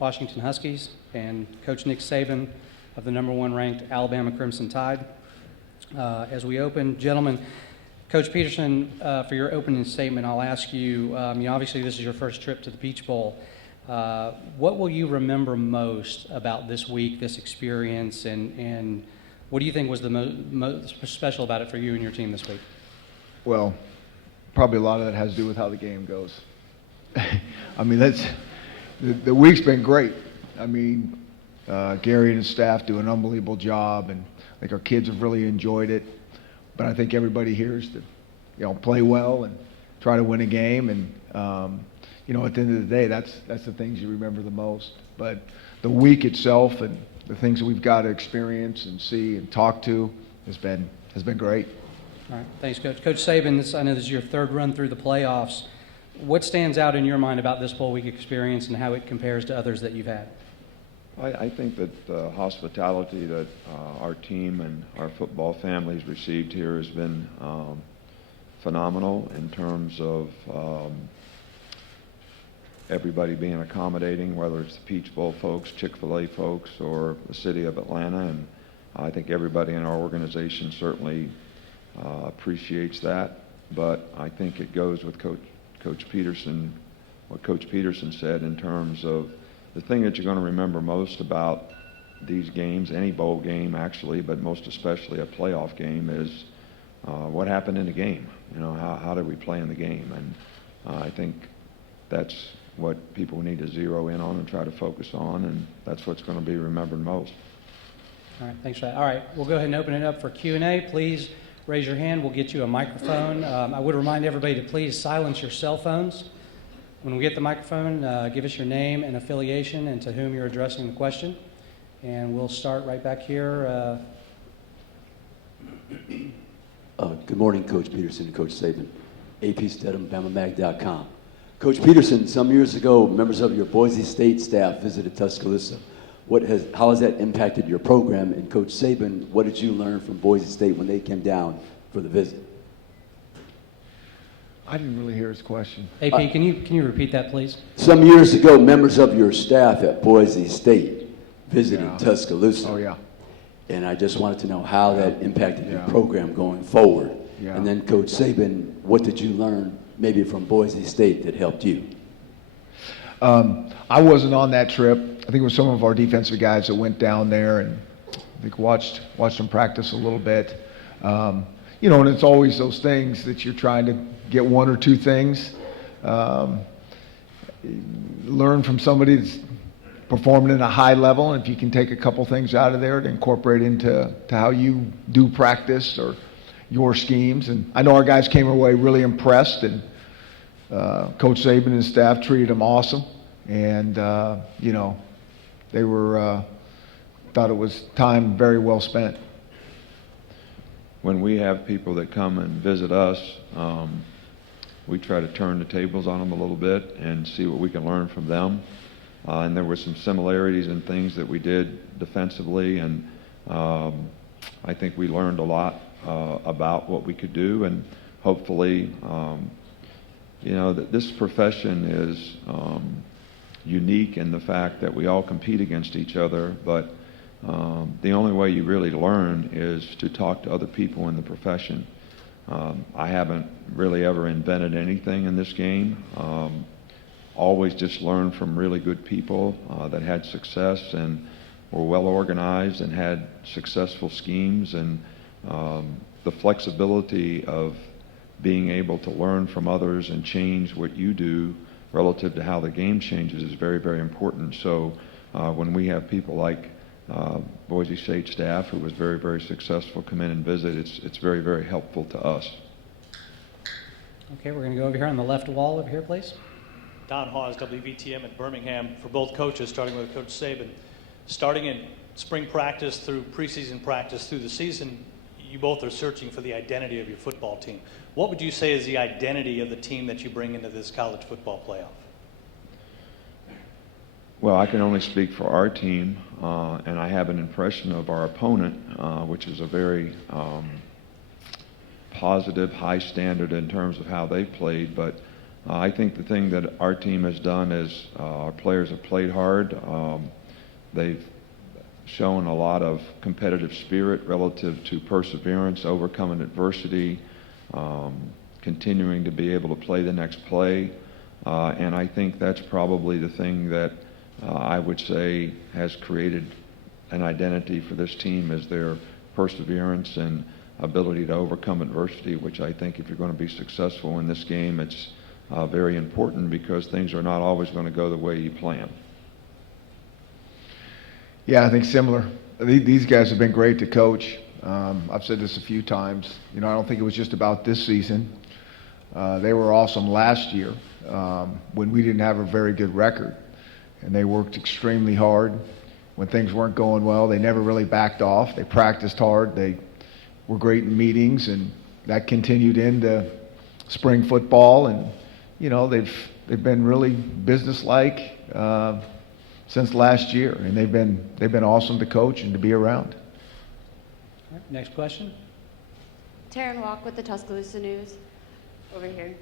Washington Huskies, and Coach Nick Saban of the #1 ranked Alabama Crimson Tide. As we open, gentlemen, Coach Petersen, for your opening statement, I'll ask you, obviously this is your first trip to the Peach Bowl. What will you remember most about this week, this experience, and what do you think was the most special about it for you and your team this week? Well, probably a lot of that has to do with how the game goes. I mean, the week's been great. I mean, Gary and his staff do an unbelievable job, and I think our kids have really enjoyed it. But I think everybody here is to, play well and try to win a game. And at the end of the day, that's the things you remember the most. But the week itself and the things that we've got to experience and see and talk to has been great. All right, thanks, Coach. Coach Saban, I know this is your third run through the playoffs. What stands out in your mind about this bowl week experience and how it compares to others that you've had? I think that the hospitality that our team and our football families received here has been phenomenal in terms of everybody being accommodating, whether it's the Peach Bowl folks, Chick-fil-A folks, or the city of Atlanta. And I think everybody in our organization certainly appreciates that. But I think it goes with Coach Petersen, what Coach Petersen said in terms of the thing that you're going to remember most about these games, any bowl game actually, but most especially a playoff game, is what happened in the game. How did we play in the game? And I think that's what people need to zero in on and try to focus on, and that's what's going to be remembered most. All right, thanks for that. All right, we'll go ahead and open it up for Q&A. Please raise your hand. We'll get you a microphone. I would remind everybody to please silence your cell phones. When we get the microphone, give us your name and affiliation and to whom you're addressing the question. And we'll start right back here. Good morning, Coach Petersen and Coach Saban. AP Stedham, BamaMag.com. Coach Petersen, some years ago, members of your Boise State staff visited Tuscaloosa. How has that impacted your program? And Coach Saban, what did you learn from Boise State when they came down for the visit? I didn't really hear his question. AP, can you repeat that, please? Some years ago, members of your staff at Boise State visited Tuscaloosa. Oh, yeah. And I just wanted to know how that impacted your program going forward. Yeah. And then, Coach Saban, what did you learn maybe from Boise State that helped you? I wasn't on that trip. I think it was some of our defensive guys that went down there and I think watched them practice a little bit. And it's always those things that you're trying to get one or two things. Learn from somebody that's performing at a high level, and if you can take a couple things out of there to incorporate into how you do practice or your schemes. And I know our guys came away really impressed, and Coach Saban and his staff treated them awesome. And, they thought it was time very well spent. When we have people that come and visit us, we try to turn the tables on them a little bit and see what we can learn from them. And there were some similarities in things that we did defensively, and I think we learned a lot about what we could do, and hopefully, that this profession is unique in the fact that we all compete against each other, but the only way you really learn is to talk to other people in the profession. I haven't really ever invented anything in this game. Always just learned from really good people that had success and were well organized and had successful schemes, and the flexibility of being able to learn from others and change what you do relative to how the game changes is very, very important. So when we have people like Boise State staff, who was very, very successful, come in and visit, it's very, very helpful to us. Okay, we're going to go over here on the left wall over here, please. Don Hawes, WVTM in Birmingham, for both coaches, starting with Coach Saban. Starting in spring practice through preseason practice through the season, you both are searching for the identity of your football team. What would you say is the identity of the team that you bring into this college football playoff? Well, I can only speak for our team, and I have an impression of our opponent, which is a very positive, high standard in terms of how they played, but I think the thing that our team has done is our players have played hard. They've shown a lot of competitive spirit relative to perseverance, overcoming adversity, continuing to be able to play the next play. And I think that's probably the thing that I would say has created an identity for this team, is their perseverance and ability to overcome adversity, which I think if you're going to be successful in this game, it's very important, because things are not always going to go the way you plan. Yeah, I think similar. These guys have been great to coach. I've said this a few times. You know, I don't think it was just about this season. They were awesome last year when we didn't have a very good record, and they worked extremely hard. When things weren't going well, they never really backed off. They practiced hard. They were great in meetings, and that continued into spring football. And you know, they've been really businesslike since last year, and they've been awesome to coach and to be around. All right, next question. Taryn Walk with the Tuscaloosa News, over here.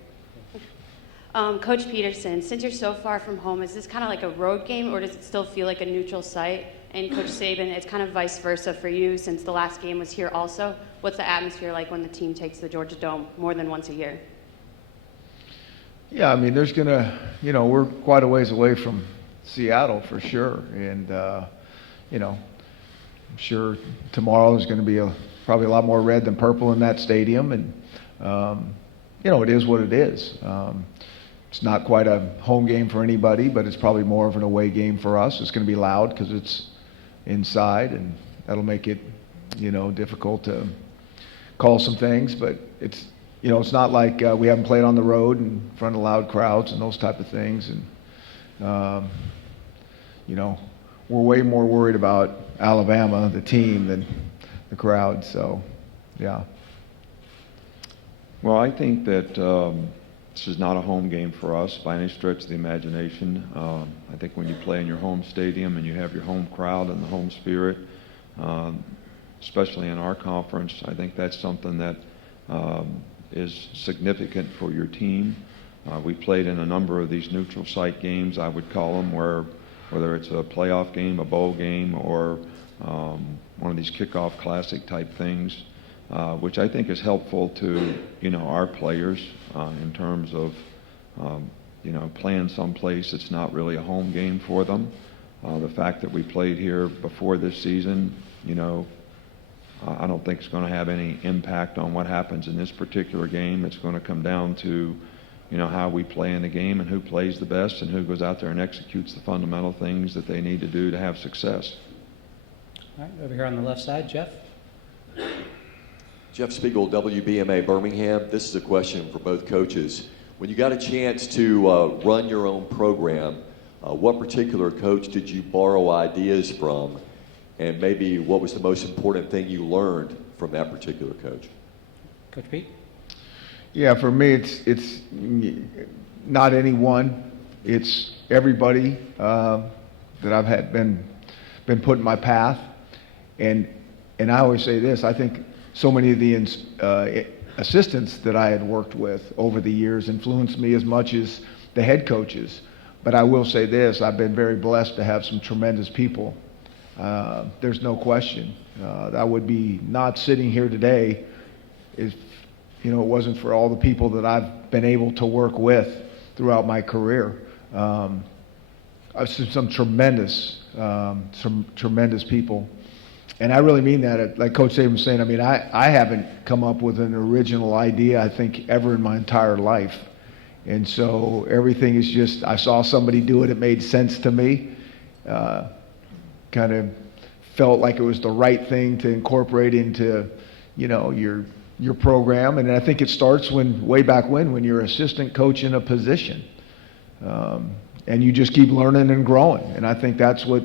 Coach Petersen, since you're so far from home, is this kind of like a road game, or does it still feel like a neutral site? And Coach Saban, it's kind of vice versa for you, since the last game was here also. What's the atmosphere like when the team takes the Georgia Dome more than once a year? Yeah, I mean, there's gonna, you know, we're quite a ways away from Seattle for sure, and you know, I'm sure tomorrow there's going to be probably a lot more red than purple in that stadium, and you know, it is what it is. It's not quite a home game for anybody, but it's probably more of an away game for us. It's going to be loud because it's inside, and that'll make it, you know, difficult to call some things. But it's, you know, it's not like we haven't played on the road in front of loud crowds and those type of things. And you know, we're way more worried about Alabama, the team, than the crowd. So, yeah. Well, I think that this is not a home game for us by any stretch of the imagination. I think when you play in your home stadium and you have your home crowd and the home spirit, especially in our conference, I think that's something that is significant for your team. We played in a number of these neutral site games, I would call them, whether it's a playoff game, a bowl game, or one of these kickoff classic type things, which I think is helpful to, you know, our players in terms of, you know, playing someplace that's not really a home game for them. The fact that we played here before this season, you know, I don't think it's going to have any impact on what happens in this particular game. It's going to come down to, you know, how we play in the game and who plays the best and who goes out there and executes the fundamental things that they need to do to have success. All right, over here on the left side, Jeff. Jeff Spiegel, WBMA Birmingham. This is a question for both coaches. When you got a chance to run your own program, what particular coach did you borrow ideas from? And maybe what was the most important thing you learned from that particular coach? Coach Pete? Yeah, for me, it's not any one. It's everybody that I've had been put in my path, and I always say this. I think so many of the assistants that I had worked with over the years influenced me as much as the head coaches. But I will say this: I've been very blessed to have some tremendous people. There's no question. I would be not sitting here today if, you know, it wasn't for all the people that I've been able to work with throughout my career. I've seen some tremendous people. And I really mean that. Like Coach Saban was saying, I mean, I haven't come up with an original idea, I think, ever in my entire life. And so everything is just, I saw somebody do it, it made sense to me. Kind of felt like it was the right thing to incorporate into, you know, your program. And I think it starts way back when you're assistant coach in a position. And you just keep learning and growing. And I think that's what,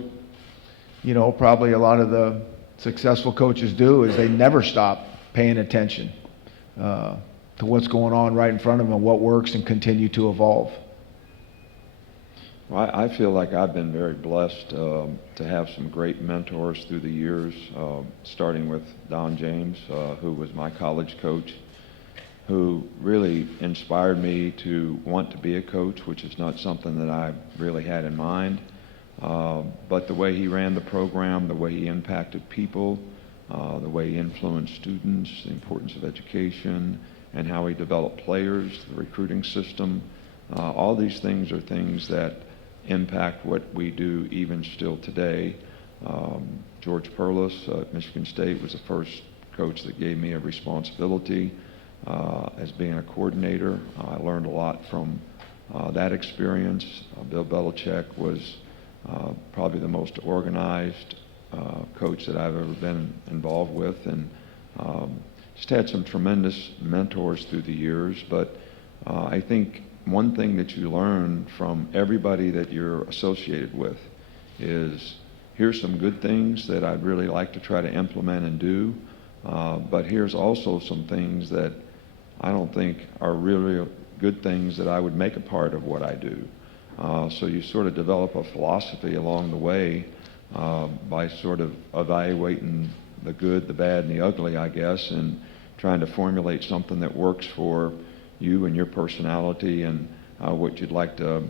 you know, probably a lot of the successful coaches do, is they never stop paying attention to what's going on right in front of them and what works, and continue to evolve. Well, I feel like I've been very blessed to have some great mentors through the years, starting with Don James, who was my college coach, who really inspired me to want to be a coach, which is not something that I really had in mind. But the way he ran the program, the way he impacted people, the way he influenced students, the importance of education, and how he developed players, the recruiting system, all these things are things that impact what we do even still today. George Perlis at Michigan State was the first coach that gave me a responsibility as being a coordinator. I learned a lot from that experience. Bill Belichick was probably the most organized coach that I've ever been involved with, and just had some tremendous mentors through the years. But I think one thing that you learn from everybody that you're associated with is, here's some good things that I'd really like to try to implement and do, but here's also some things that I don't think are really good things that I would make a part of what I do. So you sort of develop a philosophy along the way by sort of evaluating the good, the bad, and the ugly, I guess, and trying to formulate something that works for you and your personality and what you'd like to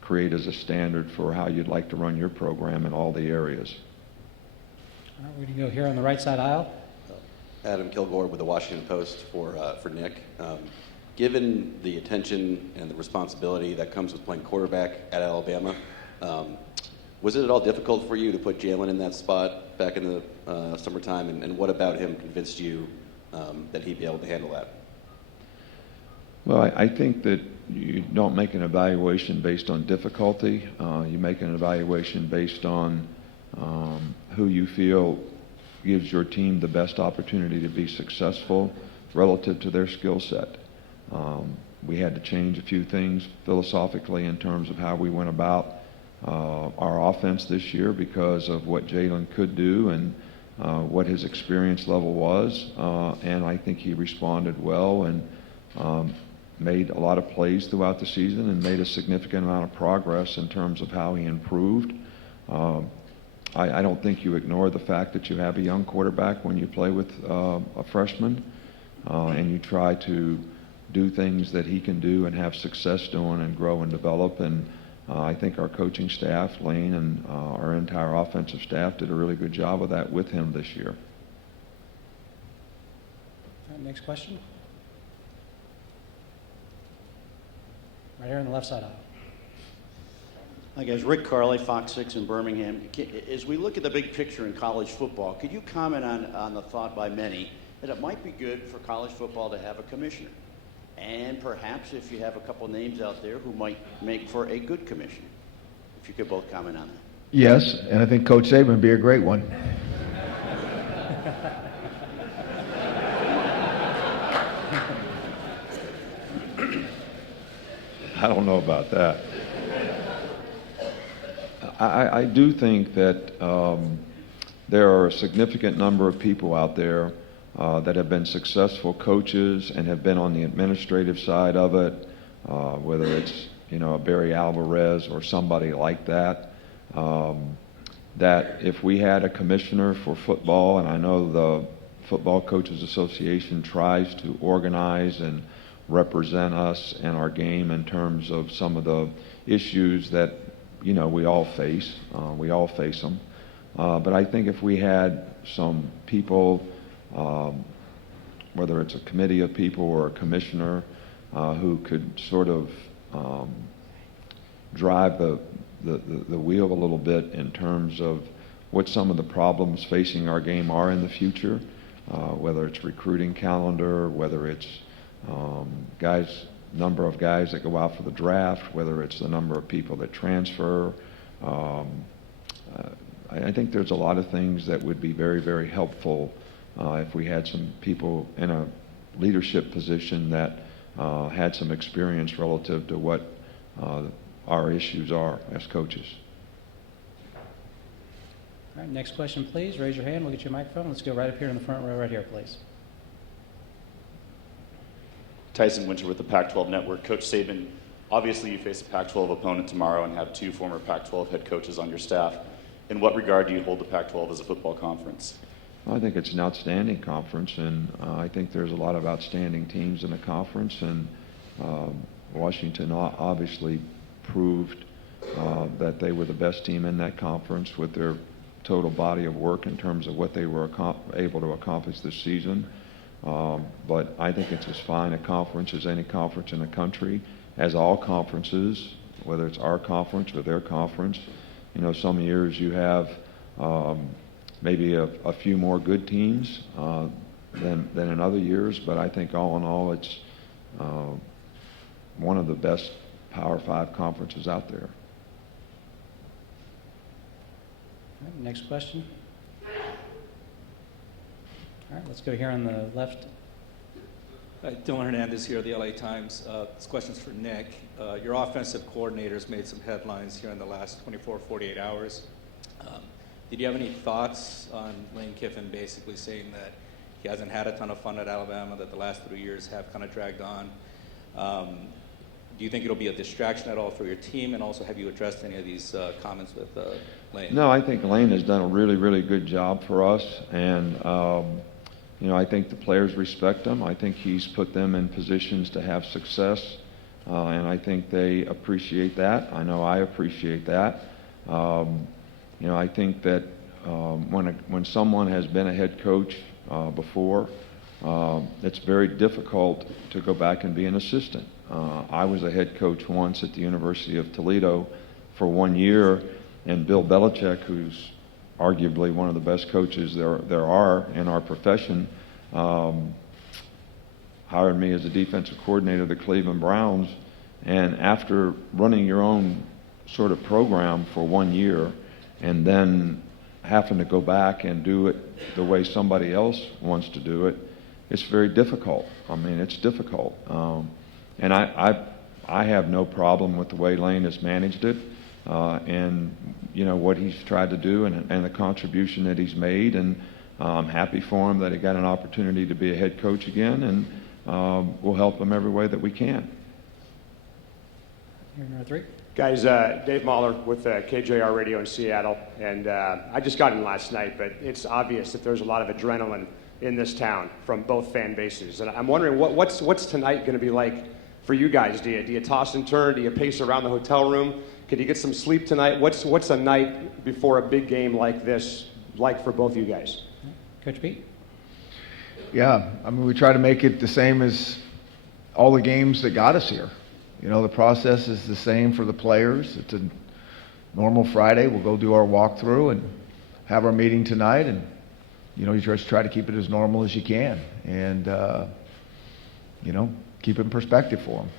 create as a standard for how you'd like to run your program in all the areas. All right, we're going to go here on the right side aisle. Adam Kilgore with the Washington Post for Nick. Given the attention and the responsibility that comes with playing quarterback at Alabama, was it at all difficult for you to put Jalen in that spot back in the summertime? And what about him convinced you that he'd be able to handle that? Well, I think that you don't make an evaluation based on difficulty. You make an evaluation based on who you feel gives your team the best opportunity to be successful relative to their skill set. We had to change a few things philosophically in terms of how we went about our offense this year because of what Jalen could do and what his experience level was. And I think he responded well and made a lot of plays throughout the season and made a significant amount of progress in terms of how he improved. I don't think you ignore the fact that you have a young quarterback when you play with a freshman, and you try to do things that he can do and have success doing and grow and develop. And I think our coaching staff, Lane, and our entire offensive staff did a really good job of that with him this year. All right, next question. Right here on the left side aisle. Hi guys, Rick Carley, Fox 6 in Birmingham. As we look at the big picture in college football, could you comment on the thought by many that it might be good for college football to have a commissioner? And perhaps if you have a couple names out there who might make for a good commissioner. If you could both comment on that. Yes, and I think Coach Saban would be a great one. I don't know about that. I do think that there are a significant number of people out there that have been successful coaches and have been on the administrative side of it, whether it's a Barry Alvarez or somebody like that, that if we had a commissioner for football, and I know the Football Coaches Association tries to organize and represent us and our game in terms of some of the issues that we all face. We all face them. But I think if we had some people, whether it's a committee of people or a commissioner, who could sort of drive the wheel a little bit in terms of what some of the problems facing our game are in the future, whether it's recruiting calendar, whether it's number of guys that go out for the draft, whether it's the number of people that transfer. I think there's a lot of things that would be very, very helpful if we had some people in a leadership position that had some experience relative to what our issues are as coaches. All right, next question, please. Raise your hand. We'll get you a microphone. Let's go right up here in the front row right here, please. Tyson Winter with the Pac-12 Network. Coach Saban, obviously you face a Pac-12 opponent tomorrow and have two former Pac-12 head coaches on your staff. In what regard do you hold the Pac-12 as a football conference? I think it's an outstanding conference, and I think there's a lot of outstanding teams in the conference, and Washington obviously proved that they were the best team in that conference with their total body of work in terms of what they were able to accomplish this season. But I think it's as fine a conference as any conference in the country, as all conferences, whether it's our conference or their conference. You know, some years you have maybe a few more good teams than in other years, but I think all in all it's one of the best Power 5 conferences out there. All right, next question. All right, let's go here on the left. Dylan Hernandez here, the LA Times. This question's for Nick. Your offensive coordinators made some headlines here in the last 24, 48 hours. Did you have any thoughts on Lane Kiffin basically saying that he hasn't had a ton of fun at Alabama, that the last 3 years have kind of dragged on? Do you think it'll be a distraction at all for your team? And also, have you addressed any of these comments with Lane? No, I think Lane has done a really, really good job for us, and you know, I think the players respect him. I think he's put them in positions to have success, and I think they appreciate that. I know I appreciate that. You know, I think that when someone has been a head coach before, it's very difficult to go back and be an assistant. I was a head coach once at the University of Toledo for 1 year, and Bill Belichick, who's arguably one of the best coaches there are in our profession, hired me as a defensive coordinator of the Cleveland Browns. And after running your own sort of program for 1 year and then having to go back and do it the way somebody else wants to do it, it's very difficult. I mean, it's difficult. And I have no problem with the way Lane has managed it. And you know what he's tried to do and the contribution that he's made, and I'm happy for him that he got an opportunity to be a head coach again, and we'll help him every way that we can. Here, number 3. Guys, Dave Mahler with KJR Radio in Seattle, and I just got in last night, but it's obvious that there's a lot of adrenaline in this town from both fan bases, and I'm wondering what's tonight going to be like for you guys? Do you toss and turn? Do you pace around the hotel room? Could you get some sleep tonight? What's a night before a big game like this like for both of you guys? Coach Pete? Yeah, I mean, we try to make it the same as all the games that got us here. You know, the process is the same for the players. It's a normal Friday. We'll go do our walkthrough and have our meeting tonight, and you know, you just try to keep it as normal as you can, and you know, keep it in perspective for them.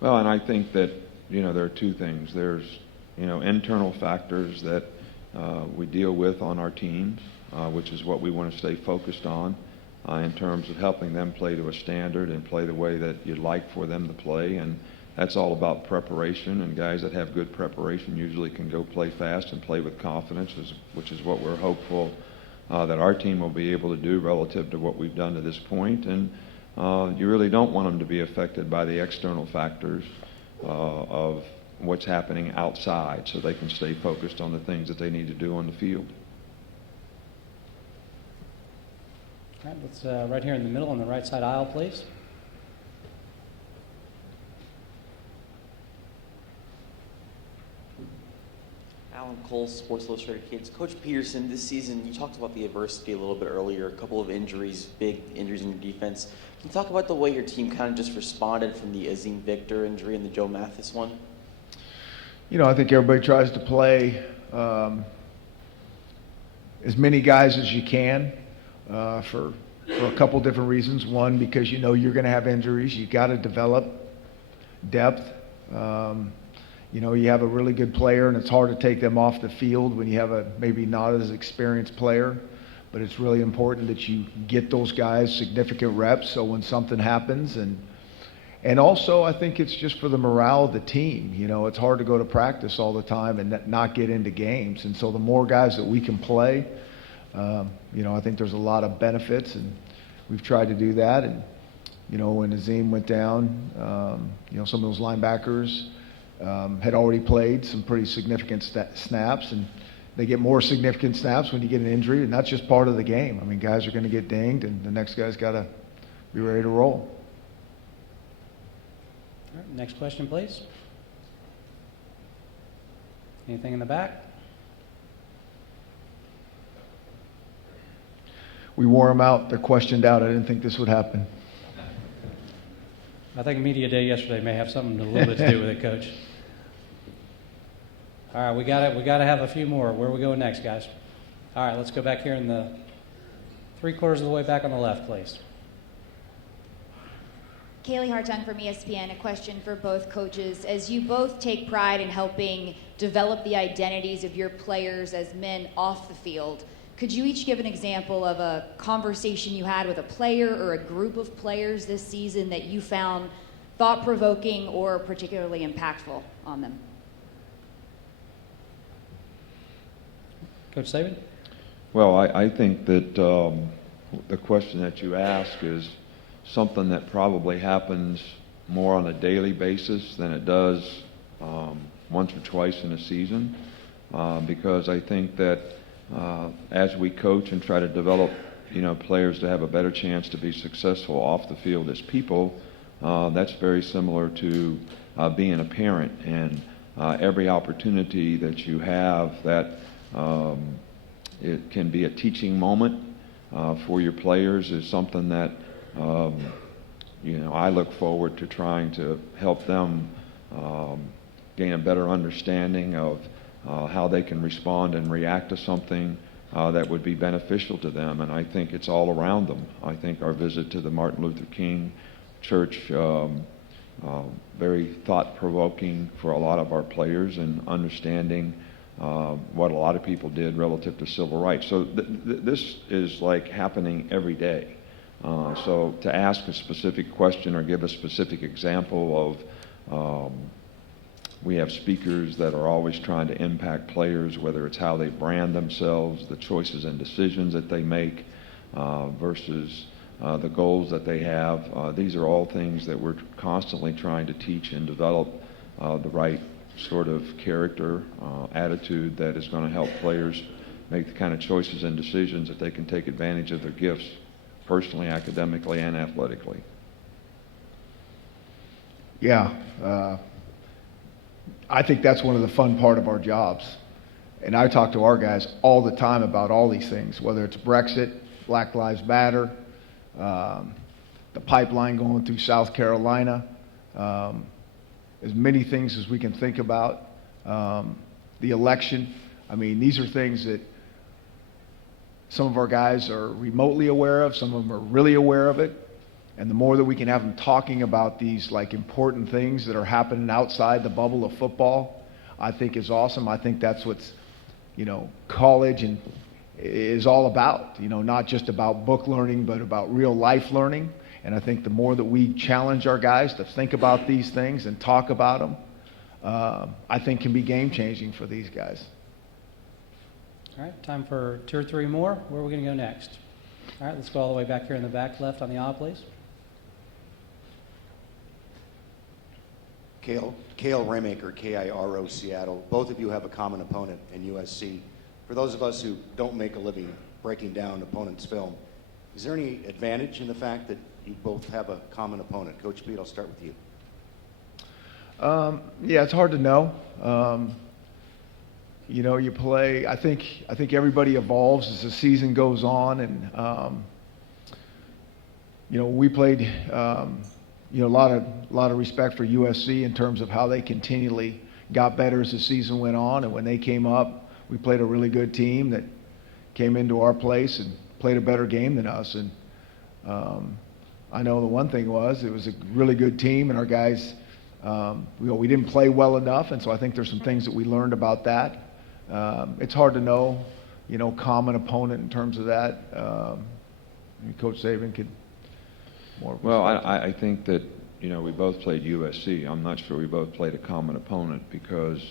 Well, and I think that, you know, there are two things. There's, you know, internal factors that we deal with on our teams, which is what we want to stay focused on in terms of helping them play to a standard and play the way that you'd like for them to play. And that's all about preparation, and guys that have good preparation usually can go play fast and play with confidence, which is what we're hopeful that our team will be able to do relative to what we've done to this point. And you really don't want them to be affected by the external factors of what's happening outside, so they can stay focused on the things that they need to do on the field. All right, let's right here in the middle on the right side aisle, please. Alan Cole, Sports Illustrated Kids. Coach Petersen, this season, you talked about the adversity a little bit earlier, a couple of injuries, big injuries in your defense. Can you talk about the way your team kind of just responded from the Azim Victor injury and the Joe Mathis one? You know, I think everybody tries to play as many guys as you can for a couple different reasons. One, because you know you're going to have injuries. You got to develop depth. You know, you have a really good player, and it's hard to take them off the field when you have a maybe not as experienced player. But it's really important that you get those guys significant reps, so when something happens, and also I think it's just for the morale of the team. You know, it's hard to go to practice all the time and not get into games, and so the more guys that we can play, you know, I think there's a lot of benefits, and we've tried to do that. And you know, when Azim went down, you know, some of those linebackers had already played some pretty significant snaps, and they get more significant snaps when you get an injury, and that's just part of the game. I mean, guys are going to get dinged, and the next guy's got to be ready to roll. All right, next question, please. Anything in the back? We wore them out. They're questioned out. I didn't think this would happen. I think media day yesterday may have something a little bit to do with it, Coach. All right, we got to have a few more. Where are we going next, guys? All right, let's go back here in the 3/4 of the way back on the left, please. Kaylee Hartung from ESPN. A question for both coaches. As you both take pride in helping develop the identities of your players as men off the field, could you each give an example of a conversation you had with a player or a group of players this season that you found thought-provoking or particularly impactful on them? Coach Saban? Well, I think that the question that you ask is something that probably happens more on a daily basis than it does once or twice in a season, because I think that as we coach and try to develop, players to have a better chance to be successful off the field as people, that's very similar to being a parent, and every opportunity that you have that it can be a teaching moment for your players is something that I look forward to trying to help them gain a better understanding of how they can respond and react to something that would be beneficial to them. And I think it's all around them. I think our visit to the Martin Luther King Church, very thought-provoking for a lot of our players, and understanding what a lot of people did relative to civil rights. So this is like happening every day. So to ask a specific question or give a specific example of, we have speakers that are always trying to impact players, whether it's how they brand themselves, the choices and decisions that they make, versus the goals that they have. These are all things that we're constantly trying to teach and develop the right sort of character, attitude that is going to help players make the kind of choices and decisions that they can take advantage of their gifts personally, academically, and athletically. Yeah, I think that's one of the fun part of our jobs. And I talk to our guys all the time about all these things, whether it's Brexit, Black Lives Matter, the pipeline going through South Carolina, as many things as we can think about, the election. I mean, these are things that some of our guys are remotely aware of, some of them are really aware of it. And the more that we can have them talking about these like important things that are happening outside the bubble of football, I think is awesome. I think that's what's, college and is all about, not just about book learning, but about real life learning. And I think the more that we challenge our guys to think about these things and talk about them, I think can be game changing for these guys. All right, time for 2 or 3 more. Where are we going to go next? All right, let's go all the way back here in the back left on the aisle, please. Kale Raymaker, KIRO, Seattle. Both of you have a common opponent in USC. For those of us who don't make a living breaking down opponents' film, is there any advantage in the fact that you both have a common opponent? Coach Pete, I'll start with you. Yeah, it's hard to know. You play. I think everybody evolves as the season goes on, and we played. A lot of respect for USC in terms of how they continually got better as the season went on, and when they came up, we played a really good team that came into our place and played a better game than us. And I know the one thing was it was a really good team, and our guys, we didn't play well enough, and so I think there's some things that we learned about that. It's hard to know, common opponent in terms of that. Coach Saban could more. Well, I think that, we both played USC. I'm not sure we both played a common opponent because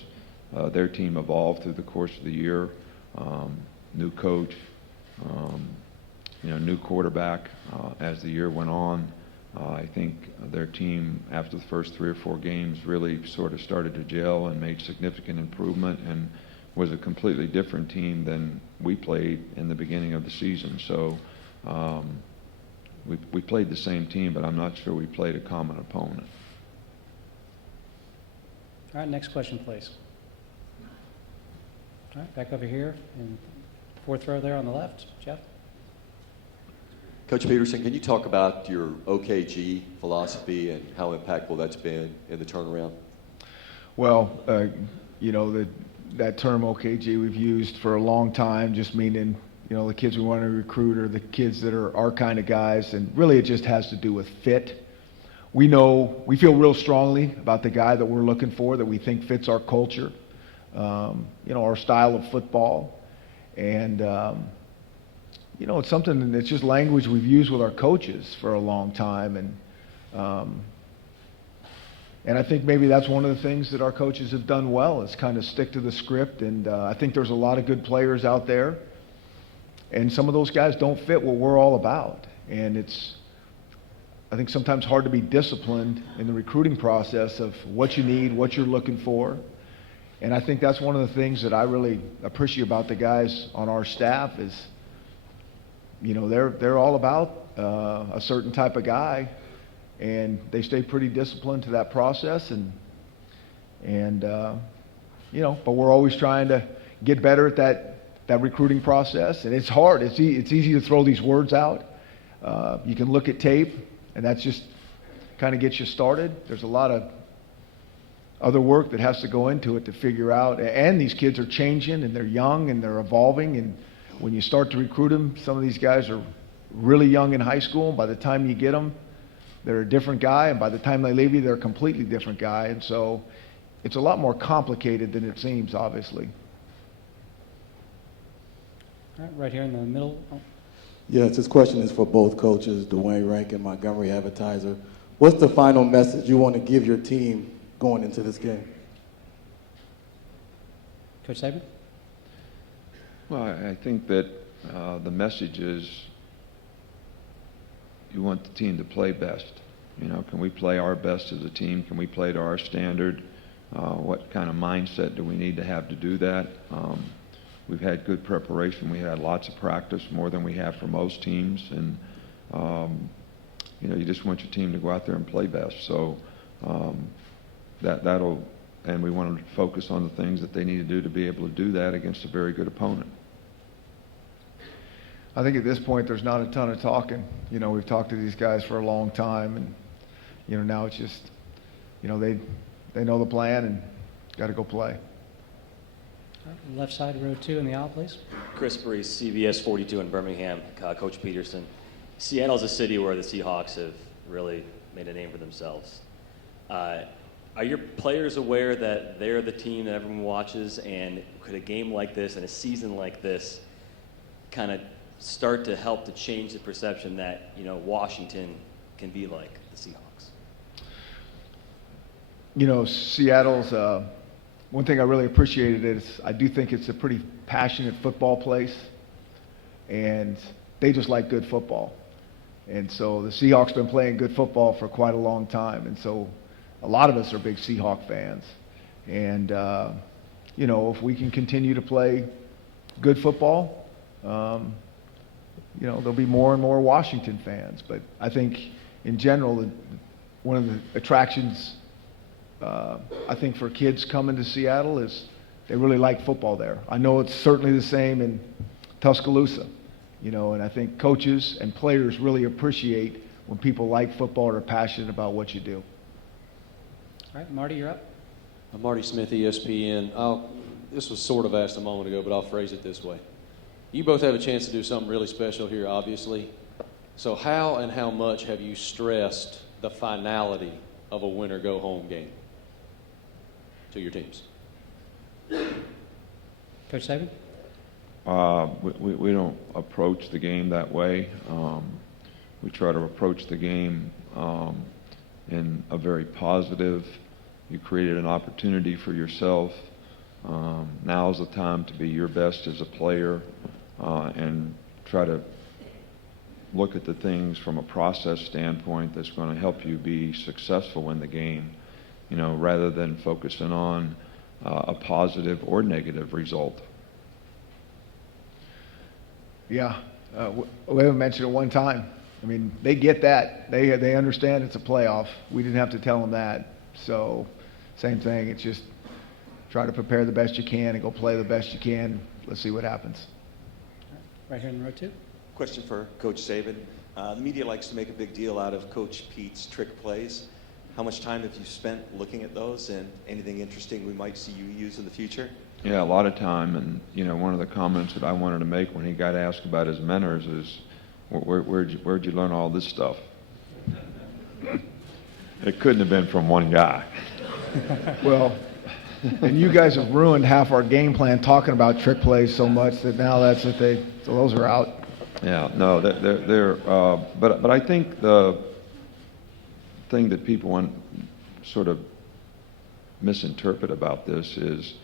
their team evolved through the course of the year. New coach, new quarterback as the year went on. I think their team, after the first 3 or 4 games, really sort of started to gel and made significant improvement. And was a completely different team than we played in the beginning of the season. So we played the same team, but I'm not sure we played a common opponent. All right, next question, please. All right, back over here, in fourth row there on the left. Jeff? Coach Petersen, can you talk about your OKG philosophy and how impactful that's been in the turnaround? Well, that term OKG we've used for a long time, just meaning, the kids we want to recruit are the kids that are our kind of guys, and really it just has to do with fit. We feel real strongly about the guy that we're looking for, that we think fits our culture, our style of football. And, it's something that's just language we've used with our coaches for a long time. And I think maybe that's one of the things that our coaches have done well, is kind of stick to the script. And I think there's a lot of good players out there. And some of those guys don't fit what we're all about. And it's, I think, sometimes hard to be disciplined in the recruiting process of what you need, what you're looking for. And I think that's one of the things that I really appreciate about the guys on our staff is, they're all about a certain type of guy, and they stay pretty disciplined to that process. But we're always trying to get better at that recruiting process, and it's hard. It's easy to throw these words out. You can look at tape, and that's just kind of gets you started. There's a lot of other work that has to go into it to figure out. And these kids are changing, and they're young, and they're evolving. And when you start to recruit them, some of these guys are really young in high school. And by the time you get them, they're a different guy. And by the time they leave you, they're a completely different guy. And so it's a lot more complicated than it seems, obviously. All right, right here in the middle. Oh. Yes, this question is for both coaches, Dwayne Rank and Montgomery Advertiser. What's the final message you want to give your team going into this game? Coach Saban? Well, I think that the message is you want the team to play best. Can we play our best as a team? Can we play to our standard? What kind of mindset do we need to have to do that? We've had good preparation. We had lots of practice, more than we have for most teams. And, you just want your team to go out there and play best. So that'll, and we want to focus on the things that they need to do to be able to do that against a very good opponent. I think at this point there's not a ton of talking. We've talked to these guys for a long time, and now it's just, they know the plan and got to go play. Left side, row 2 in the aisle, please. Chris Brees, CBS 42 in Birmingham. Coach Petersen, Seattle's a city where the Seahawks have really made a name for themselves. Are your players aware that they're the team that everyone watches, and could a game like this and a season like this kind of start to help to change the perception that, Washington can be like the Seahawks? Seattle's, one thing I really appreciated is I do think it's a pretty passionate football place, and they just like good football. And so the Seahawks been playing good football for quite a long time, and so a lot of us are big Seahawk fans. And, if we can continue to play good football, there'll be more and more Washington fans. But I think in general, one of the attractions I think for kids coming to Seattle is they really like football there. I know it's certainly the same in Tuscaloosa, and I think coaches and players really appreciate when people like football or are passionate about what you do. All right, Marty, you're up. I'm Marty Smith, ESPN. This was sort of asked a moment ago, but I'll phrase it this way. You both have a chance to do something really special here, obviously. So how and how much have you stressed the finality of a win-or-go-home game to your teams? Coach Saban? We don't approach the game that way. We try to approach the game in a very positive. You created an opportunity for yourself. Now's the time to be your best as a player and try to look at the things from a process standpoint that's going to help you be successful in the game, rather than focusing on a positive or negative result. Yeah, we haven't mentioned it one time. I mean, they get that. They understand it's a playoff. We didn't have to tell them that. So, same thing. It's just try to prepare the best you can and go play the best you can. Let's see what happens. Right here in row 2. Question for Coach Saban. The media likes to make a big deal out of Coach Pete's trick plays. How much time have you spent looking at those, and anything interesting we might see you use in the future? Yeah, a lot of time. And, you know, one of the comments that I wanted to make when he got asked about his mentors is, where'd you learn all this stuff? It couldn't have been from one guy. Well, and you guys have ruined half our game plan talking about trick plays so much that now that's what so those are out. Yeah, no, but I think the thing that people want sort of misinterpret about this is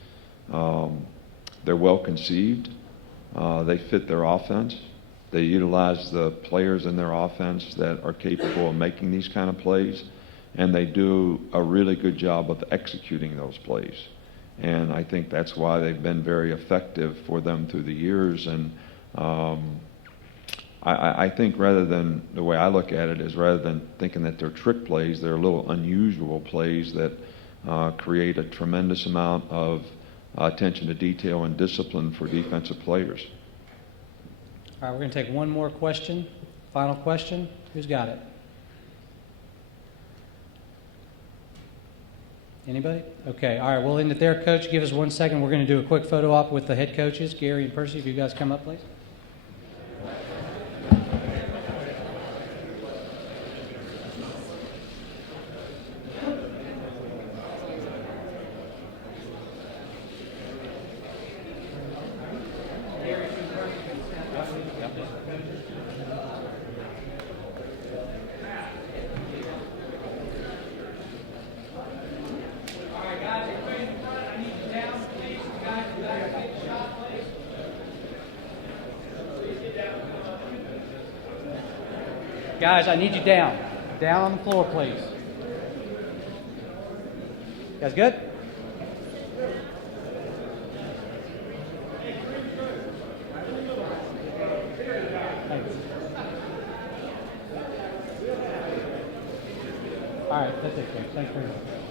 they're well conceived, they fit their offense, they utilize the players in their offense that are capable of making these kind of plays, and they do a really good job of executing those plays. And I think that's why they've been very effective for them through the years. And I think rather than, the way I look at it is, rather than thinking that they're trick plays, they're little unusual plays that create a tremendous amount of attention to detail and discipline for defensive players. All right, we're going to take one more question. Final question. Who's got it? Anybody? Okay, all right, we'll end it there. Coach, give us 1 second. We're going to do a quick photo op with the head coaches, Gary and Percy. If you guys come up, please. Guys, I need you down. Down on the floor, please. You guys good? Thanks. All right, that's it, Coach. Thanks very much.